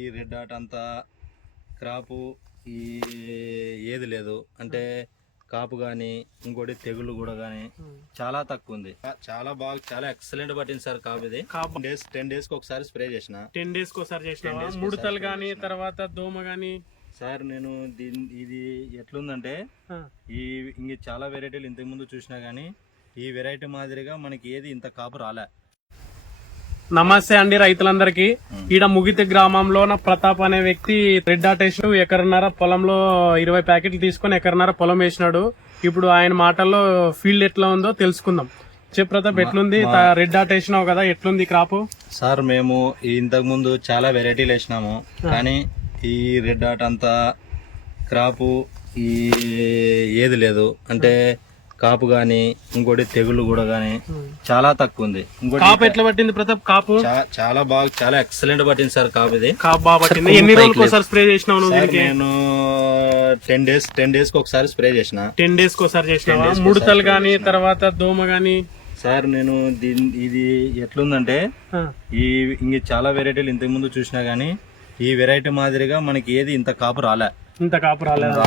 ఈ red dot అంతా crop ఈ ఏది లేదు. అంటే కాపు కానీ ఇంకోటి తెగులు కూడా కానీ చాలా తక్కువ ఉంది. చాలా బాగా చాలా ఎక్సలెంట్ పట్టింది సార్ కాపు ఇది. కాపు. డేస్ టెన్ డేస్కి ఒకసారి స్ప్రే చేసిన. టెన్ డేస్కి ఒకసారి చేసినావా 10 days కి ముడతలు చేసినా. తర్వాత దోమ గానీ. సార్ నేను దీని ఇది ఎట్లుందంటే ఈ ఇంక చాలా వెరైటీలు ఇంతకు ముందు చూసినా కానీ ఈ వెరైటీ మాదిరిగా మనకి ఏది ఇంత కాపు రాలే. నమస్తే అండి రైతులందరికీ. ఈడ ముగితి గ్రామంలో నా ప్రతాప్ అనే వ్యక్తి రెడ్ వేసిన ఎకరన్నర పొలంలో ఇరవై ప్యాకెట్లు తీసుకొని ఎకరన్నర పొలం వేసినాడు. ఇప్పుడు ఆయన మాటల్లో ఫీల్డ్ ఎట్లా ఉందో తెలుసుకుందాం. చెప్పు ప్రతాప్ ఎట్లుంది? రెడ్ డాట్ వేసినావు కదా ఎట్లుంది క్రాప్? సార్ మేము ఇంతకు ముందు చాలా వెరైటీలు వేసినాము. కానీ ఈ రెడ్ డాట్ అంతా క్రాపు ఈ ఏది లేదు. అంటే కాపు కానీ ఇంకోటి తెగులు కూడా కానీ చాలా తక్కువ ఉంది. ఇంకోటి కాపు ఎట్లా పట్టింది ప్రతాప్? కాపు? చాలా బాగా చాలా ఎక్సలెంట్ పట్టింది సార్ కాపు ఇది. కాపు బాగా పట్టింది. ఎన్ని రోజులకు ఒకసారి స్ప్రే చేసినావు నేను టెన్ డేస్ టెన్ డేస్కి ఒకసారి స్ప్రే చేసిన. టెన్ డేస్కి ఒకసారి చేసినావా? 10 days కి ముడతలు చేసినా. తర్వాత దోమ గానీ? సార్ నేను దీని ఇది ఎట్లుందంటే ఈ ఇంక చాలా వెరైటీలు ఇంతకు ముందు చూసినా గానీ ఈ వెరైటీ మాదిరిగా మనకి ఏది ఇంత కాపు రాలే. ఇంత కాపు రాలేదు.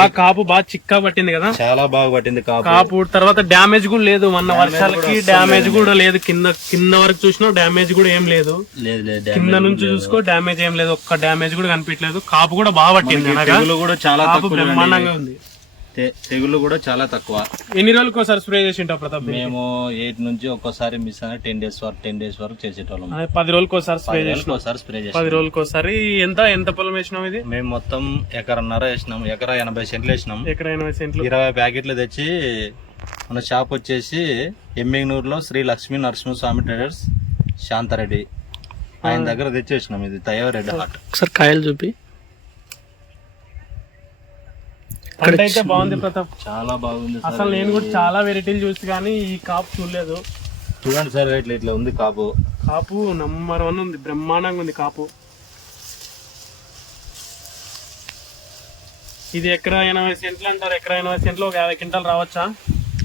ఆ కాపు బాగా చిక్కా పట్టింది కదా. చాలా బాగా పట్టింది కాపు. కాపు తర్వాత డ్యామేజ్ కూడా లేదు. మొన్న వర్షాలకి డ్యామేజ్ కూడా లేదు. కింద కింద వరకు చూసినా డ్యామేజ్ కూడా ఏం లేదు. కింద నుంచి. చూసుకో డ్యామేజ్ ఏం లేదు. ఒక్క డ్యామేజ్ కూడా కనిపించలేదు. కాపు కూడా బాగా పట్టింది కూడా చాలా బ్రహ్మాండంగా ఉంది. తె- తెగులు కూడా చాలా తక్కువ. ఎన్ని రోజులకు ఒకసారి స్ప్రే చేసి ఉంటావు ప్రతాప్? మేము ఎయిట్ నుంచి ఒక్కోసారి మిస్ అయినా టెన్ డేస్ వరకు టెన్ డేస్ వరకు చేసేటోళ్ళం. పది రోజులకు ఒకసారి స్ప్రే చేసి ఒకసారి స్ప్రే చేసాం పది రోజులకు ఒకసారి ఎంత ఎంత పొలం వేసినావు ఇది? మేము మొత్తం ఎకరన్నర వేసినాం. ఎకర ఎనభై సెంట్లు వేసినాం. ఎకరైనా సెంట్లు. ఇరవై ప్యాకెట్లు తెచ్చి మన షాప్ వచ్చేసి ఎమ్మిగనూరులో శ్రీ లక్ష్మీ నరసింహస్వామి ట్రేడర్స్ శాంతారెడ్డి. ఆయన దగ్గర తెచ్చేసినాం ఇది తయవ రెడ్ హాట్. ఒకసారి కాయలు చూపి. పంట అయితే బాగుంది ప్రతాప్. చాలా బాగుంది సార్. అసలు నేను కూడా చాలా వెరైటీలు చూసి కానీ ఈ కాపు చూడలేదు. చూడండి సార్ ఇట్లా ఇట్లా ఉంది కాపు. కాపు నంబర్ వన్ ఉంది బ్రహ్మాండంగా ఉంది కాపు. ఇది ఎకరా ఎనభై సెంట్లు అంటారు. ఎకరా ఎనభై సెంట్లు ఒక యాభై క్వింటాలు రావచ్చా?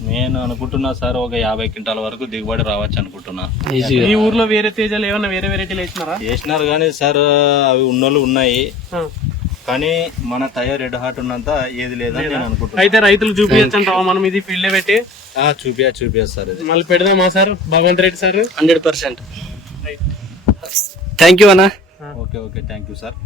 నేను అనుకుంటున్నా సార్ ఒక యాభై క్వింటాల వరకు దిగుబడి రావచ్చు అనుకుంటున్నా. ఈ ఊర్లో వేరే తేజాలు ఏమన్నా వేరే వెరైటీలు వేసినారా? చేసినారు కానీ సార్ అవి ఉన్నోళ్ళు ఉన్నాయి. ఆ. కానీ మన తయ రెడ్ హార్ట్ ఉన్నంత ఏది లేదని నేను అనుకుంటున్నా. అయితే రైతులు చూపించచ్చు అంటావా మనం ఇది ఫీల్డ్ పెట్టి. ఆ, చూపియా చూపియా సార్ ఇది. మళ్ళీ పెడదామా sir? Bhagwant Reddy sir? Hundred percent. Thank you అన్న. Okay okay. Thank you sir